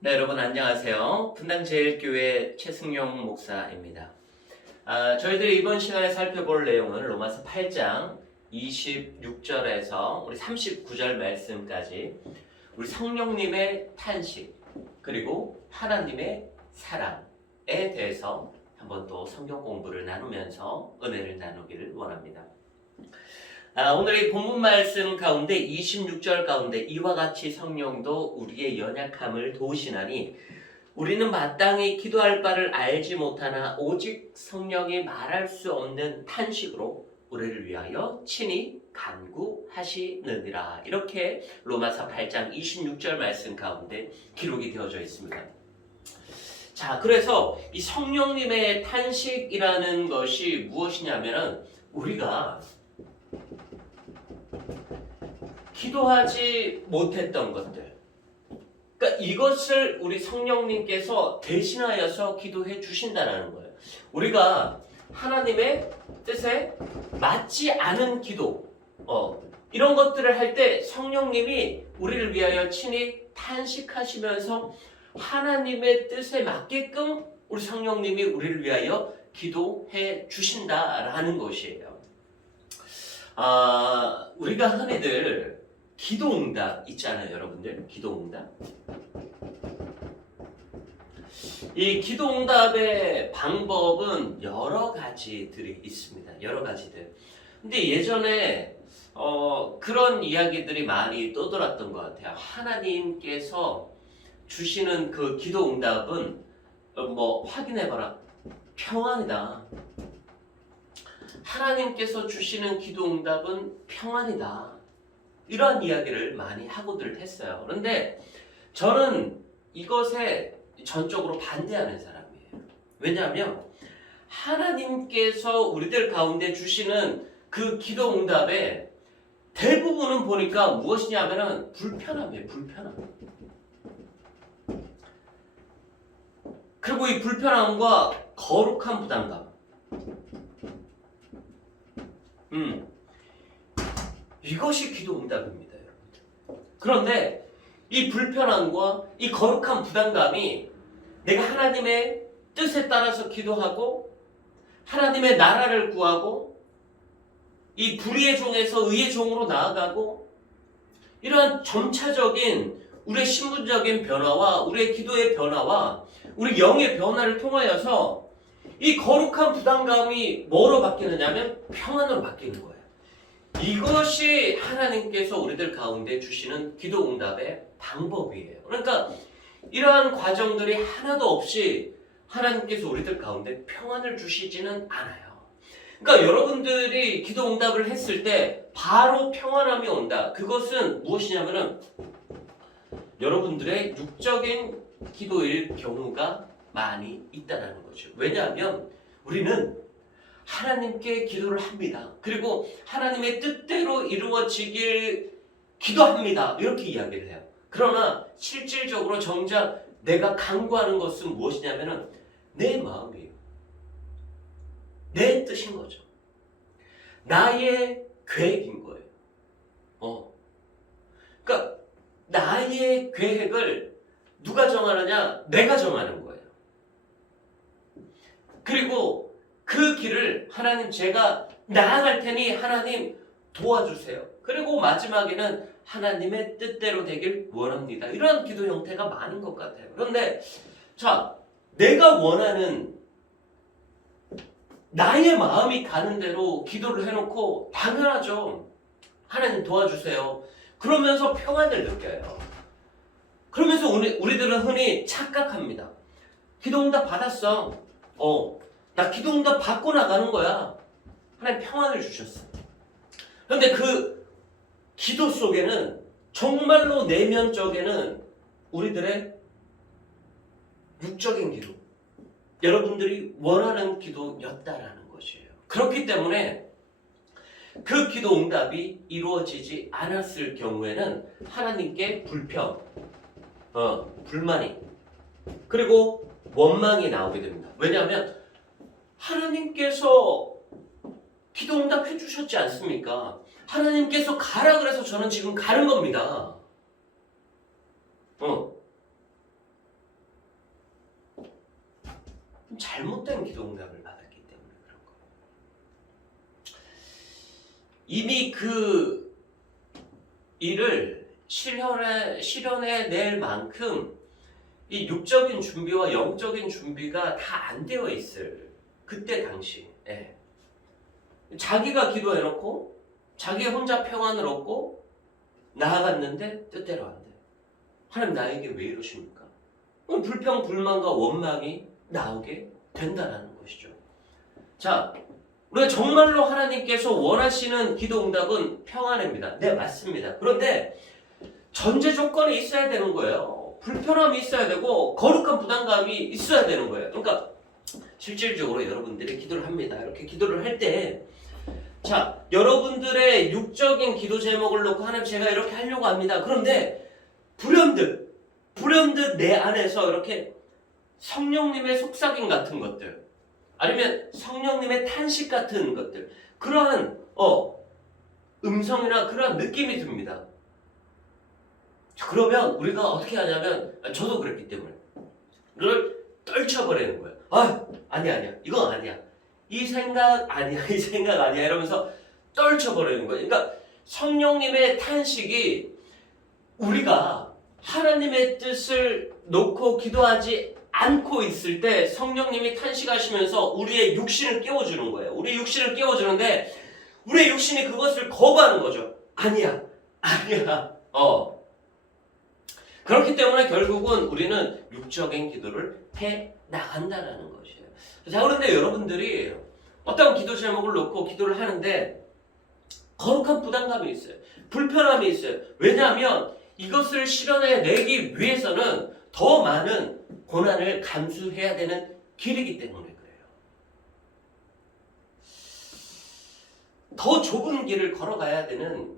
네, 여러분 안녕하세요. 분당제일교회 최승용 목사입니다. 저희들이 이번 시간에 살펴볼 내용은 로마서 8장 26절에서 우리 39절 말씀까지 우리 성령님의 탄식 그리고 하나님의 사랑에 대해서 한번 또 성경 공부를 나누면서 은혜를 나누기를 원합니다. 오늘 이 본문 말씀 가운데 26절 가운데 이와 같이 성령도 우리의 연약함을 도우시나니 우리는 마땅히 기도할 바를 알지 못하나 오직 성령이 말할 수 없는 탄식으로 우리를 위하여 친히 간구하시느니라. 이렇게 로마서 8장 26절 말씀 가운데 기록이 되어져 있습니다. 자, 그래서 이 성령님의 탄식이라는 것이 무엇이냐면은 우리가 기도하지 못했던 것들, 그러니까 이것을 우리 성령님께서 대신하여서 기도해 주신다는 거예요. 우리가 하나님의 뜻에 맞지 않은 기도, 이런 것들을 할 때 성령님이 우리를 위하여 친히 탄식하시면서 하나님의 뜻에 맞게끔 우리 성령님이 우리를 위하여 기도해 주신다라는 것이에요. 우리가 흔히들 기도응답 있잖아요, 여러분들. 기도응답. 이 기도응답의 방법은 여러 가지들이 있습니다. 여러 가지들. 근데 예전에 그런 이야기들이 많이 떠돌았던 것 같아요. 하나님께서 주시는 그 기도응답은 확인해봐라. 평안이다. 하나님께서 주시는 기도응답은 평안이다. 이러한 이야기를 많이 하고들 했어요. 그런데 저는 이것에 전적으로 반대하는 사람이에요. 왜냐하면 하나님께서 우리들 가운데 주시는 그 기도응답의 대부분은 보니까 무엇이냐면은 불편함이에요. 불편함. 그리고 이 불편함과 거룩한 부담감. 이것이 기도응답입니다, 여러분. 그런데 이 불편함과 이 거룩한 부담감이 내가 하나님의 뜻에 따라서 기도하고 하나님의 나라를 구하고 이 불의의 종에서 의의 종으로 나아가고 이러한 점차적인 우리의 신분적인 변화와 우리의 기도의 변화와 우리 영의 변화를 통하여서 이 거룩한 부담감이 뭐로 바뀌느냐면 평안으로 바뀌는 거예요. 이것이 하나님께서 우리들 가운데 주시는 기도응답의 방법이에요. 그러니까 이러한 과정들이 하나도 없이 하나님께서 우리들 가운데 평안을 주시지는 않아요. 그러니까 여러분들이 기도응답을 했을 때 바로 평안함이 온다. 그것은 무엇이냐면은 여러분들의 육적인 기도일 경우가 많이 있다는 거죠. 왜냐하면 우리는 하나님께 기도를 합니다. 그리고 하나님의 뜻대로 이루어지길 기도합니다. 이렇게 이야기를 해요. 그러나 실질적으로 정작 내가 간구하는 것은 무엇이냐면은 내 마음이에요. 내 뜻인 거죠. 나의 계획인 거예요. 그러니까 나의 계획을 누가 정하느냐? 내가 정하는 거예요. 그리고 그 길을 하나님 제가 나아갈 테니 하나님 도와주세요. 그리고 마지막에는 하나님의 뜻대로 되길 원합니다. 이런 기도 형태가 많은 것 같아요. 그런데 자, 내가 원하는 나의 마음이 가는 대로 기도를 해놓고 당연하죠. 하나님 도와주세요. 그러면서 평안을 느껴요. 그러면서 우리들은 흔히 착각합니다. 기도응답 받았어. 나 기도응답 받고 나가는 거야. 하나님 평안을 주셨어. 그런데 그 기도 속에는 정말로 내면적에는 우리들의 육적인 기도, 여러분들이 원하는 기도였다라는 것이에요. 그렇기 때문에 그 기도응답이 이루어지지 않았을 경우에는 하나님께 불만이 그리고 원망이 나오게 됩니다. 왜냐하면 하나님께서 기도응답 해주셨지 않습니까? 하나님께서 가라 그래서 저는 지금 가는 겁니다. 잘못된 기도 응답을 받았기 때문에 그런 거예요. 이미 그 일을 실현해 낼 만큼 이 육적인 준비와 영적인 준비가 다 안 되어 있을 그때 당시 자기가 기도해놓고 자기 혼자 평안을 얻고 나아갔는데 뜻대로 안 돼. 하나님 나에게 왜 이러십니까? 불평, 불만과 원망이 나오게 된다는 것이죠. 자, 우리가 정말로 하나님께서 원하시는 기도 응답은 평안입니다. 네, 맞습니다. 그런데 전제 조건이 있어야 되는 거예요. 불편함이 있어야 되고 거룩한 부담감이 있어야 되는 거예요. 그러니까 실질적으로 여러분들이 기도를 합니다. 이렇게 기도를 할 때 자, 여러분들의 육적인 기도 제목을 놓고 하나님 제가 이렇게 하려고 합니다. 그런데 불현듯 내 안에서 이렇게 성령님의 속삭임 같은 것들 아니면 성령님의 탄식 같은 것들 그러한 음성이나 그러한 느낌이 듭니다. 그러면 우리가 어떻게 하냐면 저도 그랬기 때문에 이걸 떨쳐버리는 거예요. 아니야 이건 아니야. 이 생각 아니야 이러면서 떨쳐버리는 거예요. 그러니까 성령님의 탄식이 우리가 하나님의 뜻을 놓고 기도하지 않고 있을 때 성령님이 탄식하시면서 우리의 육신을 깨워주는 거예요. 우리 육신을 깨워주는데 우리의 육신이 그것을 거부하는 거죠. 아니야. 그렇기 때문에 결국은 우리는 육적인 기도를 해 나간다라는 것이에요. 자, 그런데 여러분들이 어떤 기도 제목을 놓고 기도를 하는데 거룩한 부담감이 있어요. 불편함이 있어요. 왜냐하면 이것을 실현해내기 위해서는 더 많은 고난을 감수해야 되는 길이기 때문에 그래요. 더 좁은 길을 걸어가야 되는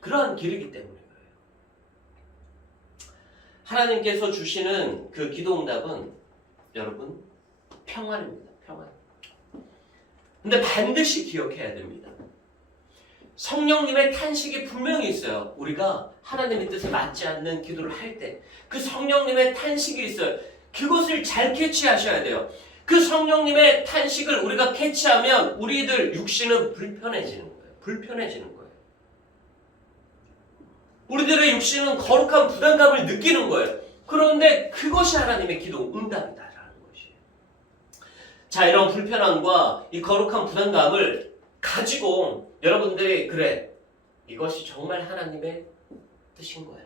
그러한 길이기 때문에 그래요. 하나님께서 주시는 그 기도 응답은 여러분 평안입니다. 평안. 근데 반드시 기억해야 됩니다. 성령님의 탄식이 분명히 있어요. 우리가 하나님의 뜻에 맞지 않는 기도를 할 때 그 성령님의 탄식이 있어요. 그것을 잘 캐치하셔야 돼요. 그 성령님의 탄식을 우리가 캐치하면 우리들 육신은 불편해지는 거예요. 불편해지는 거예요. 우리들의 육신은 거룩한 부담감을 느끼는 거예요. 그런데 그것이 하나님의 기도 응답이다라는 것이에요. 자, 이런 불편함과 이 거룩한 부담감을 가지고 여러분들이 그래 이것이 정말 하나님의 뜻인 거야.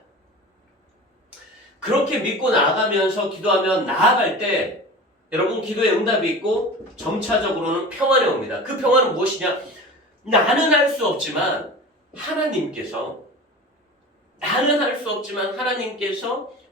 그렇게 믿고 나아가면서 기도하면 나아갈 때 여러분 기도의 응답이 있고 점차적으로는 평안이 옵니다. 그 평안은 무엇이냐? 나는 할 수 없지만 하나님께서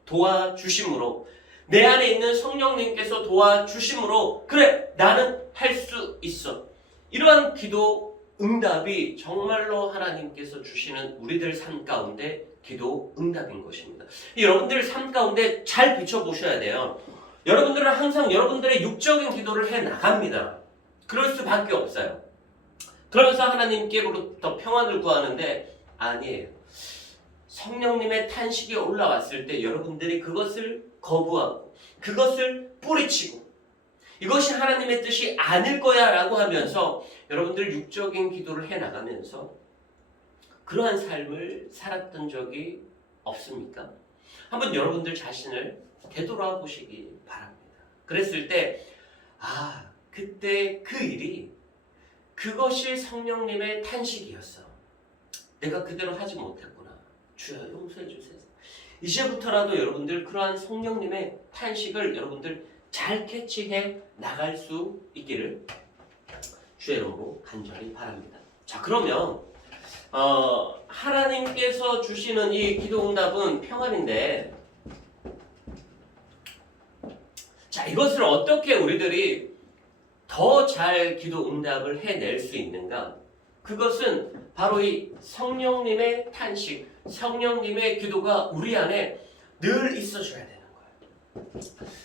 도와주심으로 내 안에 있는 성령님께서 도와주심으로 그래 나는 할 수 있어. 이러한 기도 응답이 정말로 하나님께서 주시는 우리들 삶 가운데 기도 응답인 것입니다. 여러분들 삶 가운데 잘 비춰보셔야 돼요. 여러분들은 항상 여러분들의 육적인 기도를 해 나갑니다. 그럴 수밖에 없어요. 그러면서 하나님께로부터 평안을 구하는데 아니에요. 성령님의 탄식이 올라왔을 때 여러분들이 그것을 거부하고 그것을 뿌리치고 이것이 하나님의 뜻이 아닐 거야 라고 하면서 여러분들 육적인 기도를 해나가면서 그러한 삶을 살았던 적이 없습니까? 한번 여러분들 자신을 되돌아보시기 바랍니다. 그랬을 때 그때 그 일이 그것이 성령님의 탄식이었어. 내가 그대로 하지 못했구나. 주여 용서해 주세요. 이제부터라도 여러분들 그러한 성령님의 탄식을 여러분들 잘 캐치해 나갈 수 있기를 주의 이름으로 간절히 바랍니다. 자, 그러면 하나님께서 주시는 이 기도 응답은 평안인데 자, 이것을 어떻게 우리들이 더 잘 기도 응답을 해낼 수 있는가? 그것은 바로 이 성령님의 탄식, 성령님의 기도가 우리 안에 늘 있어줘야 되는 거예요.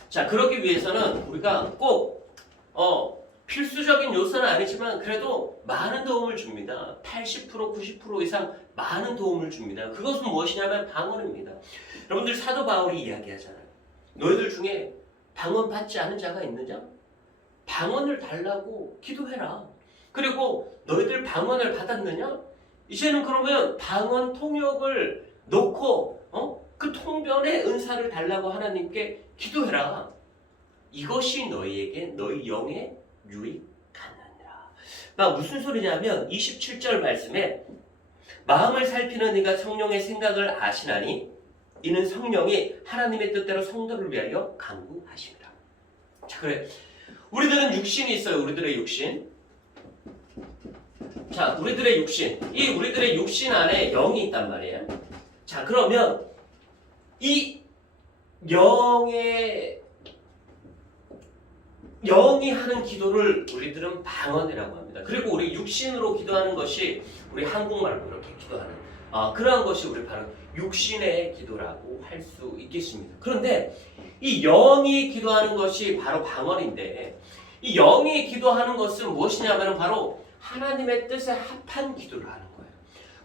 자, 그러기 위해서는 우리가 꼭 필수적인 요소는 아니지만 그래도 많은 도움을 줍니다. 80%, 90% 이상 많은 도움을 줍니다. 그것은 무엇이냐면 방언입니다. 여러분들 사도 바울이 이야기하잖아요. 너희들 중에 방언 받지 않은 자가 있느냐? 방언을 달라고 기도해라. 그리고 너희들 방언을 받았느냐? 이제는 그러면 방언 통역을 놓고 그 통변의 은사를 달라고 하나님께 기도해라. 이것이 너희에게 너희 영에 유익하느니라. 무슨 소리냐면 27절 말씀에 마음을 살피는 이가 성령의 생각을 아시나니 이는 성령이 하나님의 뜻대로 성도를 위하여 간구하십니다. 자, 그래. 우리들은 육신이 있어요. 우리들의 육신. 자, 우리들의 육신. 이 우리들의 육신 안에 영이 있단 말이에요. 자, 그러면 이 영이 하는 기도를 우리들은 방언이라고 합니다. 그리고 우리 육신으로 기도하는 것이 우리 한국말로 이렇게 기도하는 그러한 것이 우리 바로 육신의 기도라고 할 수 있겠습니다. 그런데 이 영이 기도하는 것이 바로 방언인데 이 영이 기도하는 것은 무엇이냐면 바로 하나님의 뜻에 합한 기도를 하는 거예요.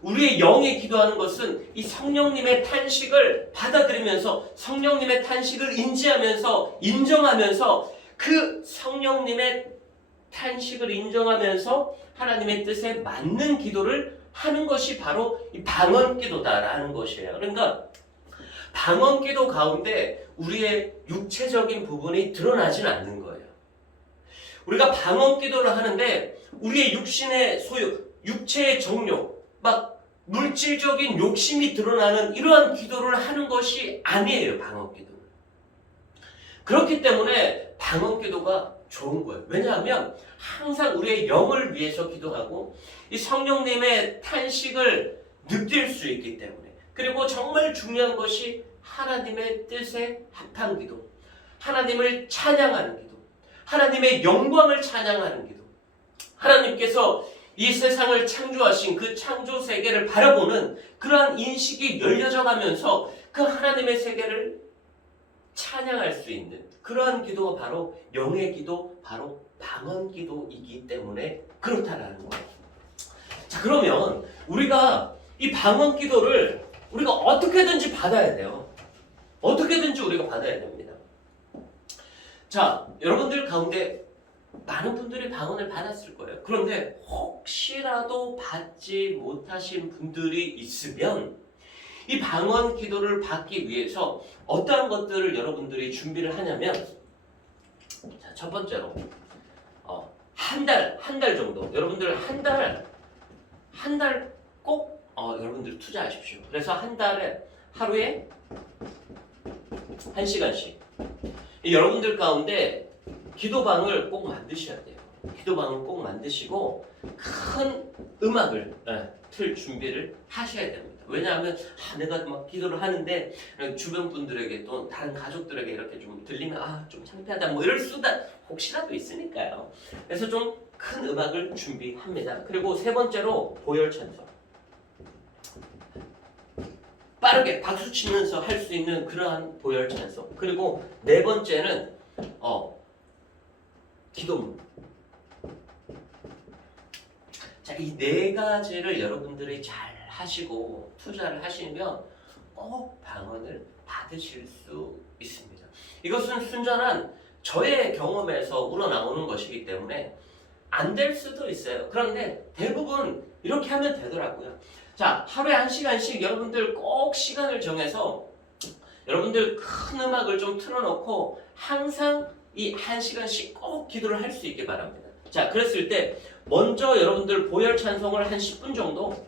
우리의 영이 기도하는 것은 이 성령님의 탄식을 받아들이면서 성령님의 탄식을 인지하면서 인정하면서 그 성령님의 탄식을 인정하면서 하나님의 뜻에 맞는 기도를 하는 것이 바로 이 방언 기도다라는 것이에요. 그러니까 방언 기도 가운데 우리의 육체적인 부분이 드러나진 않는 거예요. 우리가 방언 기도를 하는데 우리의 육신의 소유, 육체의 정욕, 막 물질적인 욕심이 드러나는 이러한 기도를 하는 것이 아니에요. 방언 기도는. 그렇기 때문에 방언 기도가 좋은 거예요. 왜냐하면 항상 우리의 영을 위해서 기도하고 이 성령님의 탄식을 느낄 수 있기 때문에, 그리고 정말 중요한 것이 하나님의 뜻에 합한 기도, 하나님을 찬양하는 기도, 하나님의 영광을 찬양하는 기도, 하나님께서 이 세상을 창조하신 그 창조 세계를 바라보는 그러한 인식이 열려져 가면서 그 하나님의 세계를 찬양할 수 있는 그러한 기도가 바로 영의 기도, 바로 방언 기도이기 때문에 그렇다라는 거예요. 자, 그러면 우리가 이 방언 기도를 우리가 어떻게든지 받아야 돼요. 어떻게든지 우리가 받아야 됩니다. 자, 여러분들 가운데 많은 분들이 방언을 받았을 거예요. 그런데 혹시라도 받지 못하신 분들이 있으면 이 방언 기도를 받기 위해서 어떠한 것들을 여러분들이 준비를 하냐면, 자, 첫 번째로 한 달 정도 여러분들 한 달 꼭 여러분들 투자하십시오. 그래서 한 달에 하루에 1시간씩 여러분들 가운데 기도방을 꼭 만드셔야 돼요. 기도방을 꼭 만드시고 큰 음악을 틀 준비를 하셔야 됩니다. 왜냐하면 내가 막 기도를 하는데 주변 분들에게 또 다른 가족들에게 이렇게 좀 들리면 좀 창피하다 뭐 이럴 수도 혹시라도 있으니까요. 그래서 좀 큰 음악을 준비합니다. 그리고 세 번째로 보혈 찬송. 빠르게 박수 치면서 할 수 있는 그러한 보혈 찬송. 그리고 네 번째는 기도문. 자, 이 네 가지를 여러분들이 잘 하시고 투자를 하시면 꼭 방언을 받으실 수 있습니다. 이것은 순전한 저의 경험에서 우러나오는 것이기 때문에 안 될 수도 있어요. 그런데 대부분 이렇게 하면 되더라고요. 자, 하루에 1시간씩 여러분들 꼭 시간을 정해서 여러분들 큰 음악을 좀 틀어놓고 항상 이 1시간씩 꼭 기도를 할 수 있게 바랍니다. 자, 그랬을 때 먼저 여러분들 보혈 찬송을 한 10분 정도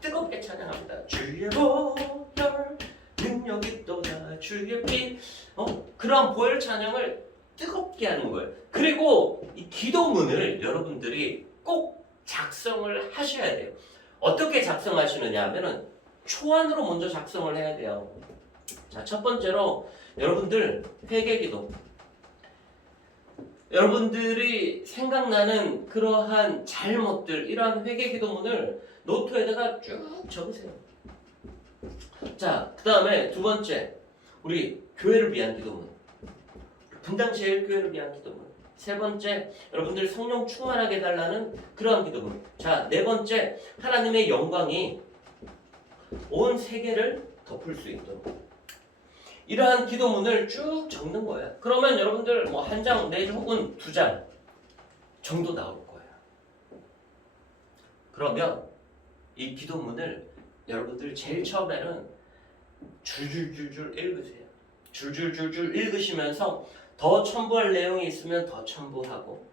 뜨겁게 찬양합니다. 주의 보혈 능력이 있도다 주의 피 그런 보혈 찬양을 뜨겁게 하는 거예요. 그리고 이 기도문을 여러분들이 꼭 작성을 하셔야 돼요. 어떻게 작성하시느냐 하면은 초안으로 먼저 작성을 해야 돼요. 자, 첫 번째로 여러분들 회개기도. 여러분들이 생각나는 그러한 잘못들, 이러한 회개기도문을 노트에다가 쭉 적으세요. 자, 그 다음에 두 번째, 우리 교회를 위한 기도문. 분당 제일교회를 위한 기도문. 세 번째, 여러분들 성령 충만하게 해달라는 그러한 기도문. 자, 네 번째, 하나님의 영광이 온 세계를 덮을 수 있도록. 이러한 기도문을 쭉 적는 거예요. 그러면 여러분들 뭐 한 장 내지 혹은 두 장, 정도 나올 거예요. 그러면 이 기도문을 여러분들 제일 처음에는 줄줄줄줄 읽으세요. 줄줄줄줄 읽으시면서 더 첨부할 내용이 있으면 더 첨부하고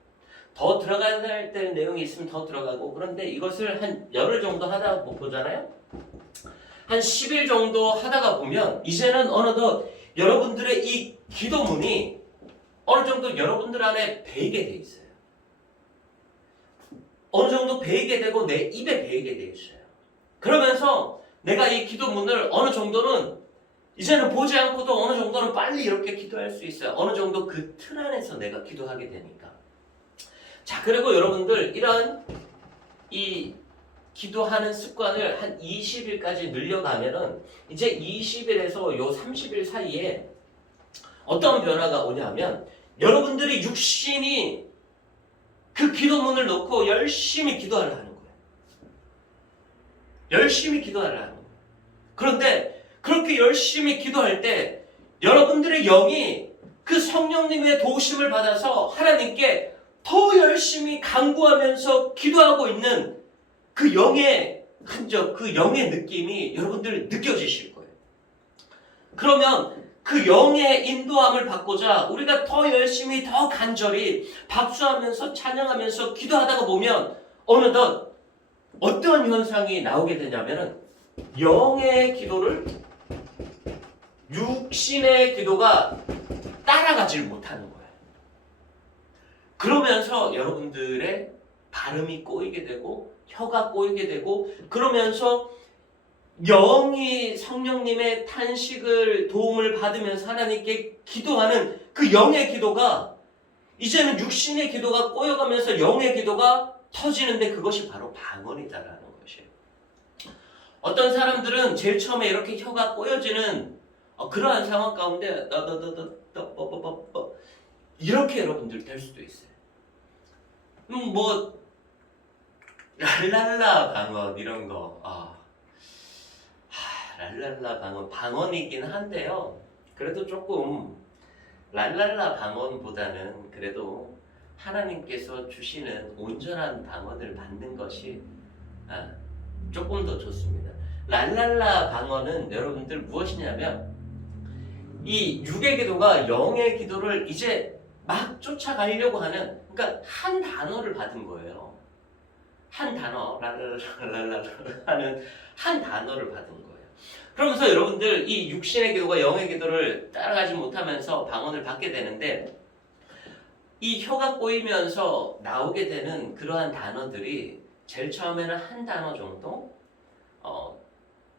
더 들어가야 될 내용이 있으면 더 들어가고 그런데 이것을 한 열흘 정도 하다 보잖아요. 한 10일 정도 하다가 보면 이제는 어느덧 여러분들의 이 기도문이 어느 정도 여러분들 안에 배이게 돼 있어요. 어느 정도 배이게 되고 내 입에 배이게 돼 있어요. 그러면서 내가 이 기도문을 어느 정도는 이제는 보지 않고도 어느 정도는 빨리 이렇게 기도할 수 있어요. 어느 정도 그 틀 안에서 내가 기도하게 되니까. 자, 그리고 여러분들 이런 이 기도하는 습관을 한 20일까지 늘려가면은 이제 20일에서 요 30일 사이에 어떤 변화가 오냐면 여러분들이 육신이 그 기도문을 놓고 열심히 기도하려 하는 거예요. 열심히 기도하려 하는 거예요. 그런데 그렇게 열심히 기도할 때 여러분들의 영이 그 성령님의 도우심을 받아서 하나님께 더 열심히 간구하면서 기도하고 있는 그 영의 흔적, 그 영의 느낌이 여러분들 느껴지실 거예요. 그러면 그 영의 인도함을 받고자 우리가 더 열심히 더 간절히 박수하면서 찬양하면서 기도하다가 보면 어느덧 어떤 현상이 나오게 되냐면은 영의 기도를 육신의 기도가 따라가질 못하는 거예요. 그러면서 여러분들의 발음이 꼬이게 되고 혀가 꼬이게 되고 그러면서 영이 성령님의 탄식을 도움을 받으면서 하나님께 기도하는 그 영의 기도가 이제는 육신의 기도가 꼬여가면서 영의 기도가 터지는데 그것이 바로 방언이다라는 것이에요. 어떤 사람들은 제일 처음에 이렇게 혀가 꼬여지는 그러한 상황 가운데 이렇게 여러분들 될 수도 있어요. 뭐 랄랄라 방언 이런 거 랄랄라 방언이긴 한데요. 그래도 조금 랄랄라 방언보다는 그래도 하나님께서 주시는 온전한 방언을 받는 것이 조금 더 좋습니다. 랄랄라 방언은 여러분들 무엇이냐면 이 육의 기도가 영의 기도를 이제 막 쫓아가려고 하는 그러니까 한 단어를 받은 거예요. 한 단어 랄랄랄랄 하는 한 단어를 받은 거예요. 그러면서 여러분들 이 육신의 기도가 영의 기도를 따라가지 못하면서 방언을 받게 되는데 이 혀가 꼬이면서 나오게 되는 그러한 단어들이 제일 처음에는 한 단어 정도,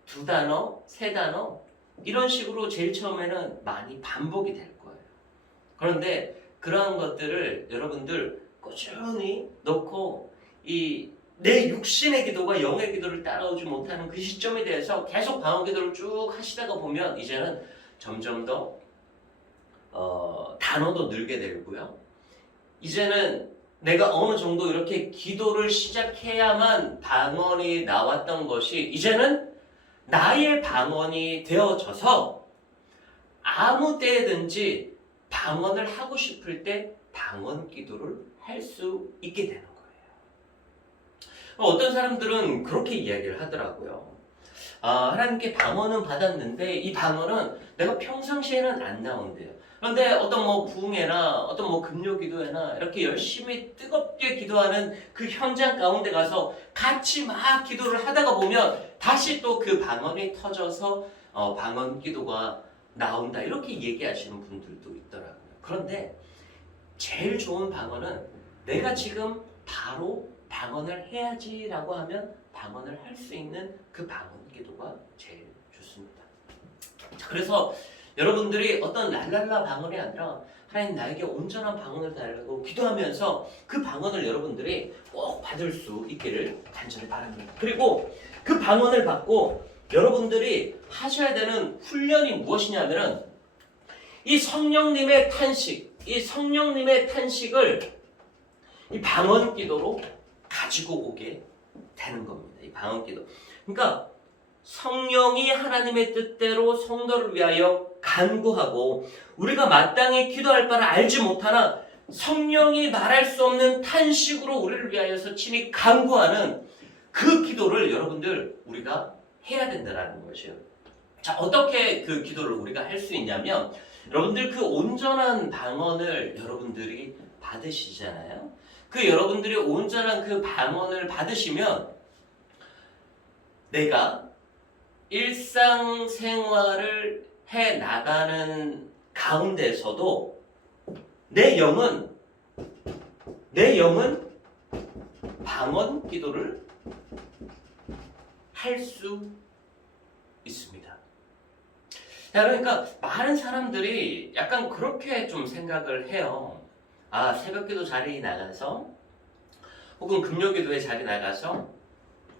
두 단어, 세 단어 이런 식으로 제일 처음에는 많이 반복이 될 거예요. 그런데 그러한 것들을 여러분들 꾸준히 넣고 내 육신의 기도가 영의 기도를 따라오지 못하는 그 시점에 대해서 계속 방언 기도를 쭉 하시다가 보면 이제는 점점 더 단어도 늘게 되고요. 이제는 내가 어느 정도 이렇게 기도를 시작해야만 방언이 나왔던 것이 이제는 나의 방언이 되어져서 아무 때든지 방언을 하고 싶을 때 방언 기도를 할 수 있게 되는 거예요. 어떤 사람들은 그렇게 이야기를 하더라고요. 하나님께 방언은 받았는데 이 방언은 내가 평상시에는 안 나온대요. 그런데 어떤 부흥회나 어떤 금요 기도회나 이렇게 열심히 뜨겁게 기도하는 그 현장 가운데 가서 같이 막 기도를 하다가 보면 다시 또 그 방언이 터져서 방언 기도가 나온다 이렇게 얘기하시는 분들도 있더라고요. 그런데 제일 좋은 방언은 내가 지금 바로 방언을 해야지라고 하면 방언을 할 수 있는 그 방언 기도가 제일 좋습니다. 자, 그래서 여러분들이 어떤 랄랄라 방언이 아니라 하나님 나에게 온전한 방언을 달라고 기도하면서 그 방언을 여러분들이 꼭 받을 수 있기를 간절히 바랍니다. 그리고 그 방언을 받고 여러분들이 하셔야 되는 훈련이 무엇이냐면은 이 성령님의 탄식, 이 성령님의 탄식을 이 방언 기도로 가지고 오게 되는 겁니다. 이 방언 기도. 그러니까 성령이 하나님의 뜻대로 성도를 위하여 간구하고 우리가 마땅히 기도할 바를 알지 못하나 성령이 말할 수 없는 탄식으로 우리를 위하여서 친히 간구하는 그 기도를 여러분들 우리가 해야 된다는 것이에요. 자, 어떻게 그 기도를 우리가 할 수 있냐면 여러분들 그 온전한 방언을 여러분들이 받으시잖아요. 그 여러분들이 온전한 그 방언을 받으시면 내가 일상생활을 해 나가는 가운데서도 내 영은 방언 기도를 할 수 있습니다. 자, 그러니까 많은 사람들이 약간 그렇게 좀 생각을 해요. 아, 새벽기도 자리에 나가서 혹은 금요기도에 자리 나가서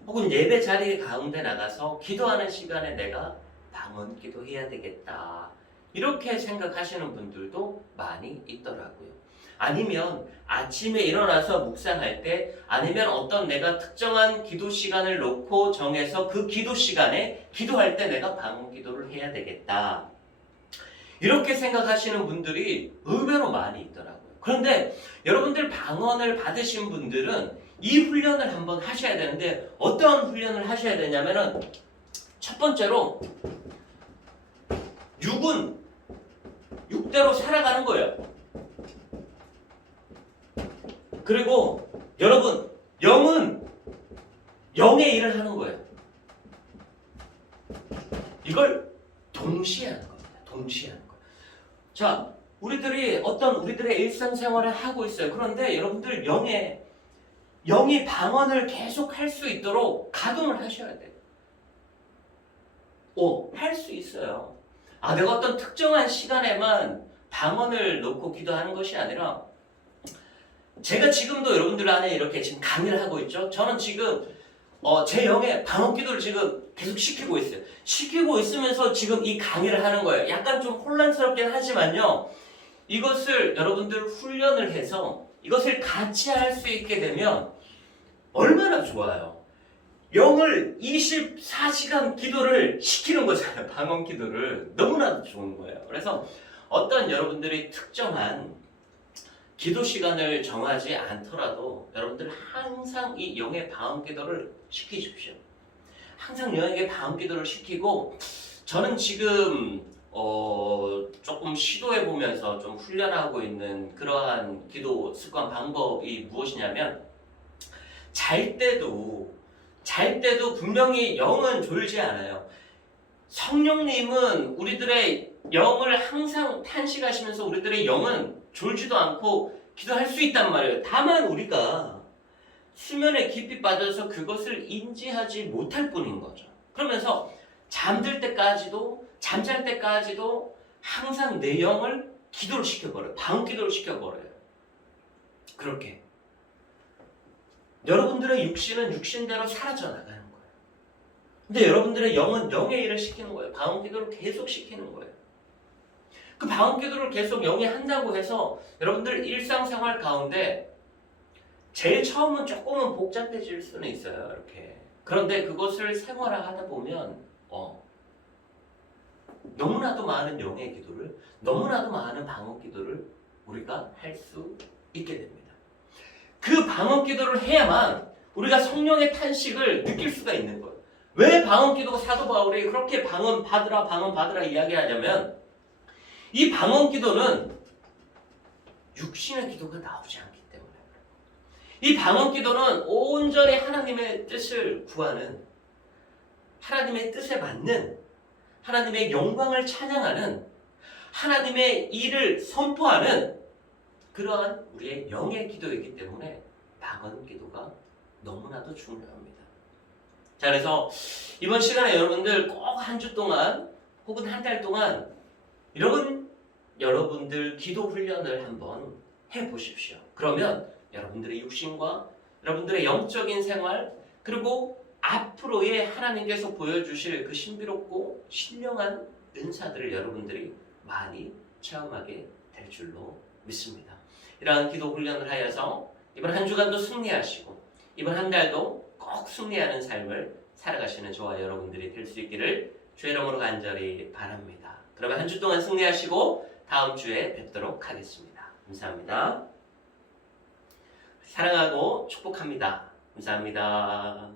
혹은 예배 자리 가운데 나가서 기도하는 시간에 내가 방언 기도해야 되겠다. 이렇게 생각하시는 분들도 많이 있더라고요. 아니면 아침에 일어나서 묵상할 때 아니면 어떤 내가 특정한 기도 시간을 놓고 정해서 그 기도 시간에 기도할 때 내가 방언 기도를 해야 되겠다. 이렇게 생각하시는 분들이 의외로 많이 있더라고요. 그런데 여러분들 방언을 받으신 분들은 이 훈련을 한번 하셔야 되는데 어떤 훈련을 하셔야 되냐면은 첫 번째로 육은 육대로 살아가는 거예요. 그리고 여러분 영은 영의 일을 하는 거예요. 이걸 동시에 하는 겁니다. 동시에 하는 거예요. 자, 우리들의 일상생활을 하고 있어요. 그런데 여러분들 영이 방언을 계속 할 수 있도록 가동을 하셔야 돼요. 할 수 있어요. 아, 내가 어떤 특정한 시간에만 방언을 놓고 기도하는 것이 아니라 제가 지금도 여러분들 안에 이렇게 지금 강의를 하고 있죠. 저는 지금 제 영의 방언 기도를 지금 계속 시키고 있어요. 시키고 있으면서 지금 이 강의를 하는 거예요. 약간 좀 혼란스럽긴 하지만요. 이것을 여러분들 훈련을 해서 이것을 같이 할 수 있게 되면 얼마나 좋아요. 영을 24시간 기도를 시키는 거잖아요. 방언 기도를. 너무나도 좋은 거예요. 그래서 어떤 여러분들이 특정한 기도 시간을 정하지 않더라도 여러분들 항상 이 영의 방언 기도를 시키십시오. 항상 영의 방언 기도를 시키고 저는 지금 조금 시도해 보면서 좀 훈련하고 있는 그러한 기도 습관 방법이 무엇이냐면 잘 때도 분명히 영은 졸지 않아요. 성령님은 우리들의 영을 항상 탄식하시면서 우리들의 영은 졸지도 않고 기도할 수 있단 말이에요. 다만 우리가 수면에 깊이 빠져서 그것을 인지하지 못할 뿐인 거죠. 그러면서 잠들 때까지도 잠잘 때까지도 항상 내 영을 기도를 시켜버려요. 방언 기도를 시켜버려요. 그렇게 여러분들의 육신은 육신대로 사라져 나가는 거예요. 근데 여러분들의 영은 영의 일을 시키는 거예요. 방언 기도를 계속 시키는 거예요. 그 방언 기도를 계속 영이 한다고 해서 여러분들 일상생활 가운데 제일 처음은 조금은 복잡해질 수는 있어요. 이렇게. 그런데 그것을 생활화하다 보면 너무나도 많은 영의 기도를, 너무나도 많은 방언 기도를 우리가 할 수 있게 됩니다. 그 방언 기도를 해야만 우리가 성령의 탄식을 느낄 수가 있는 거예요. 왜 방언 기도가 사도 바울이 그렇게 방언 받으라 이야기하냐면 이 방언 기도는 육신의 기도가 나오지 않기 때문에 이 방언 기도는 온전히 하나님의 뜻을 구하는, 하나님의 뜻에 맞는, 하나님의 영광을 찬양하는, 하나님의 일을 선포하는 그러한 우리의 영의 기도이기 때문에 방언 기도가 너무나도 중요합니다. 자, 그래서 이번 시간에 여러분들 꼭 한 주 동안 혹은 한 달 동안 여러분들 기도 훈련을 한번 해보십시오. 그러면 여러분들의 육신과 여러분들의 영적인 생활 그리고 앞으로의 하나님께서 보여주실 그 신비롭고 신령한 은사들을 여러분들이 많이 체험하게 될 줄로 믿습니다. 이러한 기도 훈련을 하여서 이번 한 주간도 승리하시고 이번 한 달도 꼭 승리하는 삶을 살아가시는 저와 여러분들이 될 수 있기를 주의 이름으로 간절히 바랍니다. 그러면 한 주 동안 승리하시고 다음 주에 뵙도록 하겠습니다. 감사합니다. 사랑하고 축복합니다. 감사합니다.